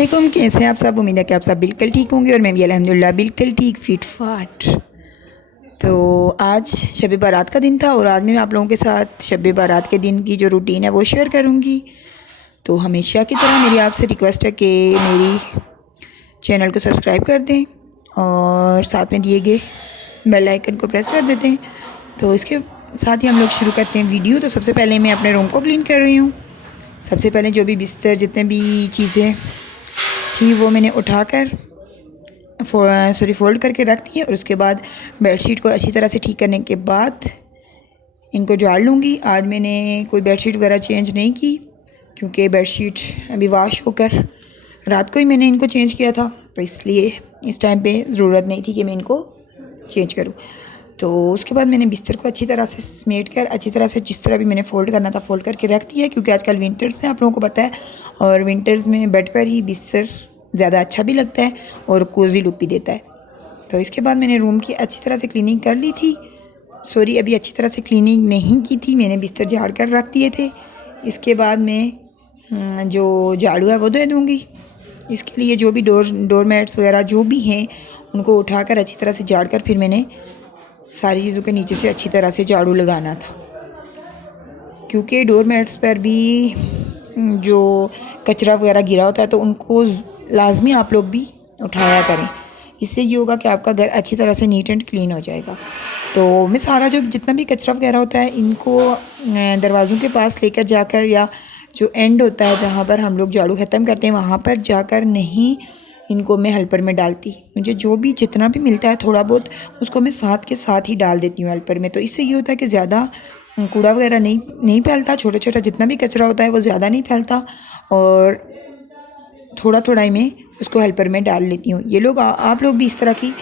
अस्सलामुअलैकुम। कैसे हैं आप सब? उम्मीद है कि आप सब बिल्कुल ठीक होंगे और मैं भी अल्हम्दुलिल्लाह बिल्कुल ठीक फिट फाट। तो आज शब बारात का दिन था और आज मैं आप लोगों के साथ शब बारात के दिन की जो रूटीन है वो शेयर करूंगी। तो हमेशा की तरह मेरी आपसे रिक्वेस्ट है कि मेरी चैनल को सब्सक्राइब कर दें और साथ में दिए गए बेल आइकन को प्रेस कर देते हैं। तो इसके साथ ही हम लोग शुरू करते हैं वीडियो। तो सबसे पहले मैं अपने रूम को क्लीन कर रही हूँ। सबसे पहले जो भी बिस्तर जितने भी चीज़ें थी वो मैंने उठाकर फोल्ड करके रख दी है और उसके बाद बेडशीट को अच्छी तरह से ठीक करने के बाद इनको झाड़ लूँगी। आज मैंने कोई बेडशीट वगैरह चेंज नहीं की क्योंकि बेडशीट अभी वॉश होकर रात को ही मैंने इनको चेंज किया था, तो इसलिए इस टाइम पे ज़रूरत नहीं थी कि मैं इनको चेंज करूँ। तो उसके बाद मैंने बिस्तर को अच्छी तरह से समेट कर अच्छी तरह से जिस तरह भी मैंने फ़ोल्ड करना था फ़ोल्ड करके रख दिया, क्योंकि आजकल विंटर्स हैं आप लोगों को पता है, और विंटर्स में बेड पर ही बिस्तर ज़्यादा अच्छा भी लगता है और कोज़ी लुक भी देता है। तो इसके बाद मैंने रूम की अच्छी तरह से क्लीनिंग कर ली थी। सॉरी, अभी अच्छी तरह से क्लीनिंग नहीं की थी, मैंने बिस्तर झाड़ कर रख दिए थे। इसके बाद मैं जो झाड़ू है वो दे दूँगी। इसके लिए जो भी डोर मैट्स वगैरह जो भी हैं उनको उठाकर अच्छी तरह से झाड़ कर फिर मैंने सारी चीज़ों के नीचे से अच्छी तरह से झाड़ू लगाना था, क्योंकि डोर मैट्स पर भी जो कचरा वगैरह गिरा होता है तो उनको लाजमी आप लोग भी उठाया करें। इससे ये होगा कि आपका घर अच्छी तरह से नीट एंड क्लीन हो जाएगा। तो मैं सारा जो जितना भी कचरा वगैरह होता है इनको दरवाज़ों के पास लेकर जाकर, या जो एंड होता है जहाँ पर हम लोग झाड़ू ख़त्म करते हैं वहाँ पर जाकर नहीं इनको मैं हेल्पर में डालती। मुझे जो भी जितना भी मिलता है थोड़ा बहुत उसको मैं साथ के साथ ही डाल देती हूँ हेल्पर में। तो इससे ये होता है कि ज़्यादा कूड़ा वगैरह नहीं फैलता, छोटा छोटा जितना भी कचरा होता है वो ज़्यादा नहीं फैलता और थोड़ा थोड़ा ही मैं उसको हेल्पर में डाल लेती हूँ। ये लोग आप लोग भी इस तरह की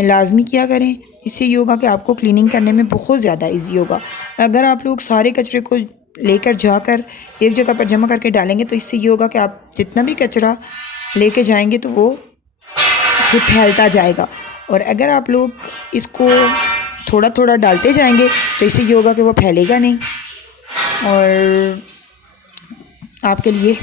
लाजमी किया करें। इससे ये होगा कि आपको क्लीनिंग करने में बहुत ज़्यादा ईजी होगा। अगर आप लोग सारे कचरे को लेकर जाकर एक जगह पर जमा करके डालेंगे तो इससे ये होगा कि आप जितना भी कचरा लेके जाएंगे तो वो फिर फैलता जाएगा, और अगर आप लोग इसको थोड़ा थोड़ा डालते जाएंगे तो इससे ये होगा कि वो फैलेगा नहीं और आपके लिए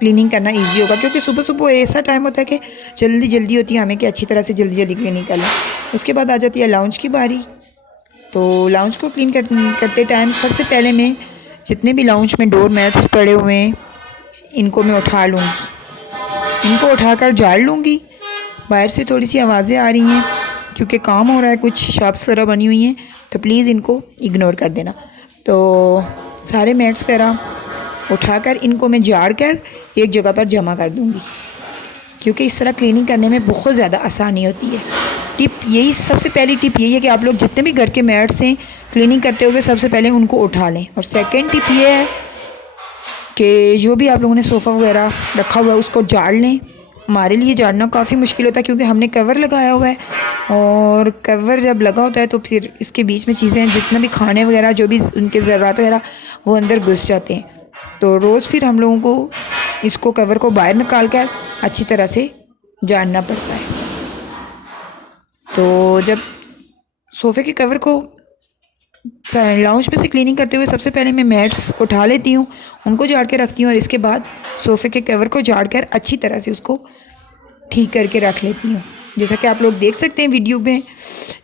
क्लीनिंग करना इजी होगा। क्योंकि सुबह सुबह ऐसा टाइम होता है कि जल्दी होती है हमें कि अच्छी तरह से जल्दी क्लीनिंग कर लें। उसके बाद आ जाती है लाउंज की बारी। तो लाउंज को क्लीन करते टाइम सबसे पहले मैं जितने भी लाउंज में डोर मैट्स पड़े हुए हैं इनको मैं उठा लूँगी, इनको उठाकर झाड़ लूँगी। बाहर से थोड़ी सी आवाज़ें आ रही हैं क्योंकि काम हो रहा है, कुछ शॉप्स वगैरह बनी हुई हैं, तो प्लीज़ इनको इग्नोर कर देना। तो सारे मैट्स वगैरह उठाकर इनको मैं झाड़ कर एक जगह पर जमा कर दूँगी, क्योंकि इस तरह क्लीनिंग करने में बहुत ज़्यादा आसानी होती है। सबसे पहली टिप यही है कि आप लोग जितने भी घर के मैट्स हैं क्लीनिंग करते हुए सबसे पहले उनको उठा लें। और सेकेंड टिप ये है कि जो भी आप लोगों ने सोफ़ा वगैरह रखा हुआ है उसको झाड़ लें। हमारे लिए झाड़ना काफ़ी मुश्किल होता है क्योंकि हमने कवर लगाया हुआ है, और कवर जब लगा होता है तो फिर इसके बीच में चीज़ें जितना भी खाने वगैरह जो भी उनके ज़रूरत वगैरह वो अंदर घुस जाते हैं। तो रोज़ फिर हम लोगों को इसको कवर को बाहर निकाल कर अच्छी तरह से झाड़ना पड़ता है। तो जब सोफ़े के कवर को लाउंज पे से क्लीनिंग करते हुए सबसे पहले मैं मैट्स उठा लेती हूँ, उनको झाड़ के रखती हूँ, और इसके बाद सोफ़े के कवर को झाड़ कर अच्छी तरह से उसको ठीक करके रख लेती हूँ। जैसा कि आप लोग देख सकते हैं वीडियो में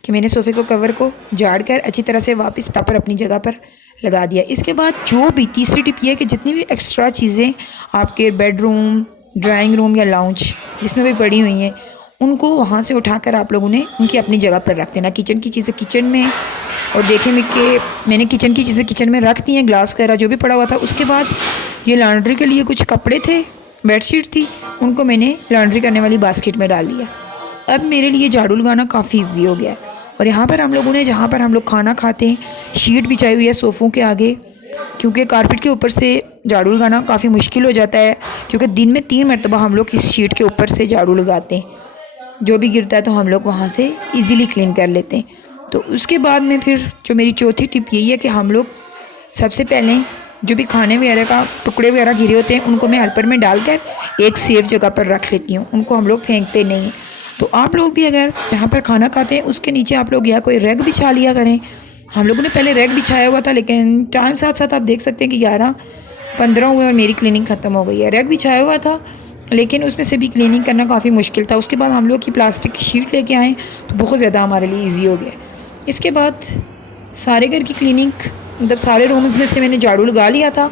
कि मैंने सोफ़े को कवर को झाड़ कर अच्छी तरह से वापस प्रॉपर अपनी जगह पर लगा दिया। इसके बाद जो भी तीसरी टिप ये है कि जितनी भी एक्स्ट्रा चीज़ें आपके बेडरूम, ड्राइंग रूम या लाउंज जिसमें भी पड़ी हुई हैं उनको वहाँ से उठाकर आप लोगों ने उनकी अपनी जगह पर रख देना। किचन की चीज़ें किचन में, और देखें कि मैंने किचन की चीज़ें किचन में रख दी हैं, ग्लास वगैरह जो भी पड़ा हुआ था। उसके बाद ये लॉन्ड्री के लिए कुछ कपड़े थे, बेडशीट थी, उनको मैंने लॉन्ड्री करने वाली बास्केट में डाल दिया। अब मेरे लिए झाड़ू लगाना काफ़ी ईजी हो गया है। और यहाँ पर हम लोगों ने जहाँ पर हम लोग खाना खाते हैं शीट बिछाई हुई है सोफ़ों के आगे, क्योंकि कारपेट के ऊपर से झाड़ू लगाना काफ़ी मुश्किल हो जाता है, क्योंकि दिन में 3 मरतबा हम लोग इस शीट के ऊपर से झाड़ू लगाते हैं। जो भी गिरता है तो हम लोग वहाँ से ईज़िली क्लीन कर लेते हैं। तो उसके बाद में फिर जो मेरी चौथी टिप यही है कि हम लोग सबसे पहले जो भी खाने वगैरह का टुकड़े वगैरह गिरे होते हैं उनको मैं हेल्पर में डालकर एक सेफ जगह पर रख लेती हूँ, उनको हम लोग फेंकते नहीं। तो आप लोग भी अगर जहाँ पर खाना खाते हैं उसके नीचे आप लोग या कोई रैक बिछा लिया करें। हम लोगों ने पहले रैक बिछाया हुआ था, लेकिन टाइम साथ साथ आप देख सकते हैं कि 11-15 हुए और मेरी क्लीनिंग ख़त्म हो गई है। रैक बिछाया हुआ था लेकिन उसमें से भी क्लीनिंग करना काफ़ी मुश्किल था। उसके बाद हम लोग की प्लास्टिक की शीट लेके आए तो बहुत ज़्यादा हमारे लिए ईजी हो गया। इसके बाद सारे घर की क्लीनिंग, मतलब सारे रूम्स में से मैंने झाड़ू लगा लिया था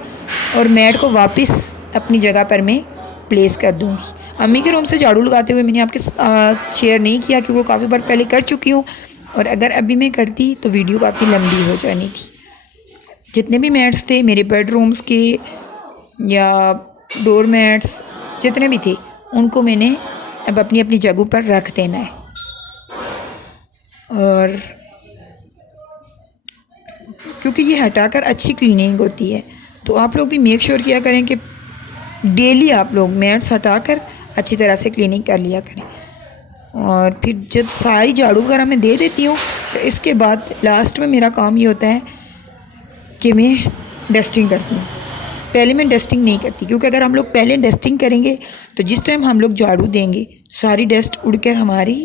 और मैट को वापस अपनी जगह पर मैं प्लेस कर दूँगी। अम्मी के रूम से झाड़ू लगाते हुए मैंने आपके शेयर नहीं किया क्योंकि वो काफ़ी बार पहले कर चुकी हूँ, और अगर अभी मैं करती तो वीडियो काफ़ी लंबी हो जानी थी। जितने भी मैट्स थे मेरे बेडरूम्स के या डोर मैट्स जितने भी थे, उनको मैंने अब अपनी अपनी जगहों पर रख देना है। और क्योंकि ये हटाकर अच्छी क्लीनिंग होती है, तो आप लोग भी मेक श्योर किया करें कि डेली आप लोग मैट्स हटाकर अच्छी तरह से क्लीनिंग कर लिया करें। और फिर जब सारी झाड़ू वगैरह मैं दे देती हूँ तो इसके बाद लास्ट में मेरा काम ये होता है कि मैं डस्टिंग करती हूँ। पहले मैं डस्टिंग नहीं करती, क्योंकि अगर हम लोग पहले डस्टिंग करेंगे तो जिस टाइम हम लोग झाड़ू देंगे सारी डस्ट उड़कर हमारी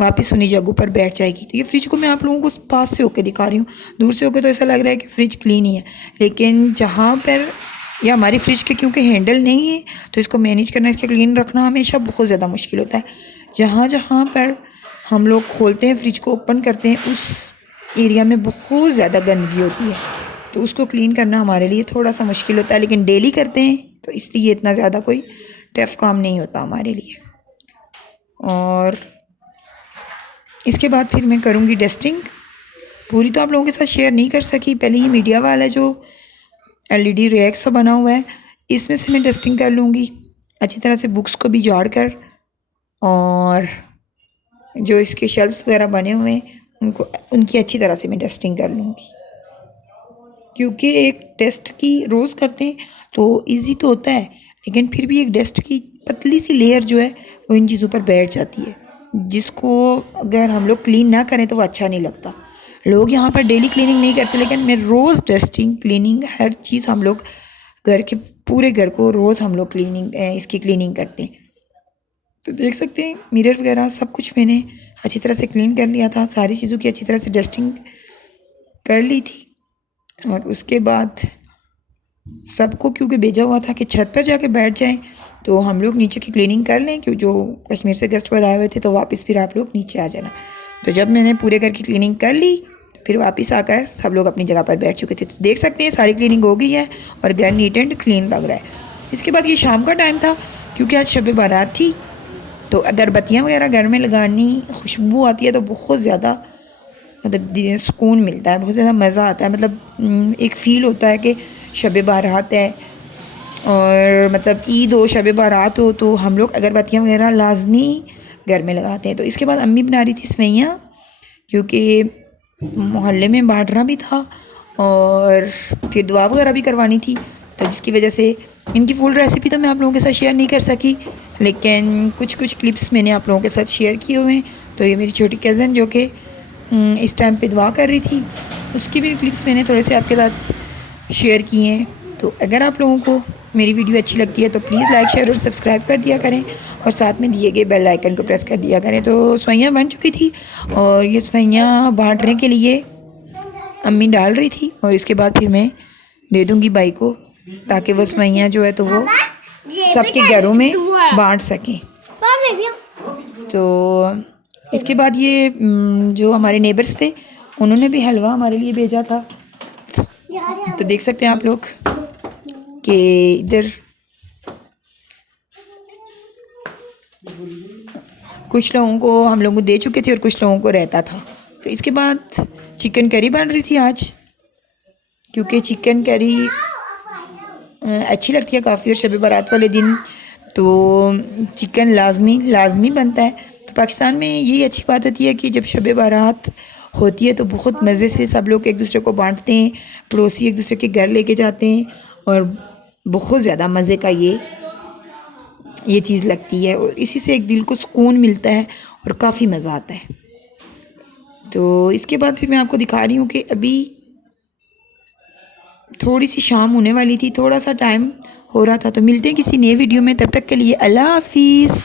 वापस उन्हीं जगहों पर बैठ जाएगी। तो ये फ्रिज को मैं आप लोगों को पास से होकर दिखा रही हूँ, दूर से होकर तो ऐसा लग रहा है कि फ्रिज क्लीन ही है, लेकिन जहाँ पर या हमारी फ्रिज के क्योंकि हैंडल नहीं है तो इसको मैनेज करना, इसके क्लीन रखना हमेशा बहुत ज़्यादा मुश्किल होता है। जहाँ जहाँ पर हम लोग खोलते हैं, फ्रिज को ओपन करते हैं, उस एरिया में बहुत ज़्यादा गंदगी होती है, तो उसको क्लीन करना हमारे लिए थोड़ा सा मुश्किल होता है। लेकिन डेली करते हैं तो इसलिए इतना ज़्यादा कोई टफ काम नहीं होता हमारे लिए। और इसके बाद फिर मैं करूँगी डस्टिंग। पूरी तो आप लोगों के साथ शेयर नहीं कर सकी, पहले ही मीडिया वाला जो LED रैक सा बना हुआ है इसमें से मैं डस्टिंग कर लूँगी अच्छी तरह से, बुक्स को भी झाड़ कर, और जो इसके शेल्फ्स वगैरह बने हुए हैं उनकी अच्छी तरह से मैं डस्टिंग कर लूँगी। क्योंकि एक डस्ट की रोज़ करते हैं तो इजी तो होता है, लेकिन फिर भी एक डस्ट की पतली सी लेयर जो है वो इन चीज़ों पर बैठ जाती है, जिसको अगर हम लोग क्लीन ना करें तो वो अच्छा नहीं लगता। लोग यहाँ पर डेली क्लीनिंग नहीं करते, लेकिन मैं रोज़ डस्टिंग, क्लीनिंग, हर चीज़ हम लोग घर के पूरे घर को रोज़ हम लोग इसकी क्लीनिंग करते हैं। तो देख सकते हैं मिरर वगैरह सब कुछ मैंने अच्छी तरह से क्लीन कर लिया था, सारी चीज़ों की अच्छी तरह से डस्टिंग कर ली थी। और उसके बाद सबको क्योंकि भेजा हुआ था कि छत पर जाके बैठ जाएं तो हम लोग नीचे की क्लीनिंग कर लें, क्यों जो कश्मीर से गेस्ट वगैरह आए हुए थे तो वापस फिर आप लोग नीचे आ जाना। तो जब मैंने पूरे घर की क्लीनिंग कर ली फिर वापस आकर सब लोग अपनी जगह पर बैठ चुके थे। तो देख सकते हैं सारी क्लीनिंग हो गई है और घर नीट एंड क्लीन लग रहा है। इसके बाद ये शाम का टाइम था, क्योंकि आज शब बारात थी, तो अगरबत्तियाँ वगैरह घर में लगानी, खुशबू आती है तो बहुत ज़्यादा मतलब सुकून मिलता है, बहुत ज़्यादा मज़ा आता है। मतलब एक फ़ील होता है कि शब बारात है और मतलब ईद हो, शब बारात हो, तो हम लोग अगरबत्तियाँ वगैरह लाजमी घर में लगाते हैं। तो इसके बाद अम्मी बना रही थी सेवइयाँ, क्योंकि मोहल्ले में बांटना भी था और फिर दुआ वगैरह भी करवानी थी, तो जिसकी वजह से इनकी फुल रेसिपी तो मैं आप लोगों के साथ शेयर नहीं कर सकी, लेकिन कुछ कुछ क्लिप्स मैंने आप लोगों के साथ शेयर किए हुए हैं। तो ये मेरी छोटी कज़न जो कि इस टाइम पे दुआ कर रही थी, उसकी भी क्लिप्स मैंने थोड़े से आपके साथ शेयर किए हैं। तो अगर आप लोगों को मेरी वीडियो अच्छी लगती है तो प्लीज़ लाइक, शेयर और सब्सक्राइब कर दिया करें, और साथ में दिए गए बेल आइकन को प्रेस कर दिया करें। तो सेवइयाँ बन चुकी थी और ये सेवइयाँ बांटने के लिए अम्मी डाल रही थी, और इसके बाद फिर मैं दे दूँगी भाई को, ताकि वो सेवइयाँ जो है तो वो सबके घरों में बांट सकें। तो इसके बाद ये जो हमारे नेबर्स थे उन्होंने भी हलवा हमारे लिए भेजा था। तो देख सकते हैं आप लोग कि इधर कुछ लोगों को हम लोगों को दे चुके थे और कुछ लोगों को रहता था। तो इसके बाद चिकन करी बन रही थी आज, क्योंकि चिकन करी अच्छी लगती है काफ़ी, और शब बारात वाले दिन तो चिकन लाजमी बनता है। तो पाकिस्तान में यही अच्छी बात होती है कि जब शब बारात होती है तो बहुत मज़े से सब लोग एक दूसरे को बांटते हैं, पड़ोसी एक दूसरे के घर लेके जाते हैं, और बहुत ज़्यादा मज़े का ये चीज़ लगती है, और इसी से एक दिल को सुकून मिलता है और काफ़ी मज़ा आता है। तो इसके बाद फिर मैं आपको दिखा रही हूँ कि अभी थोड़ी सी शाम होने वाली थी, थोड़ा सा टाइम हो रहा था। तो मिलते हैं किसी नए वीडियो में, तब तक के लिए अल्लाह हाफिज़।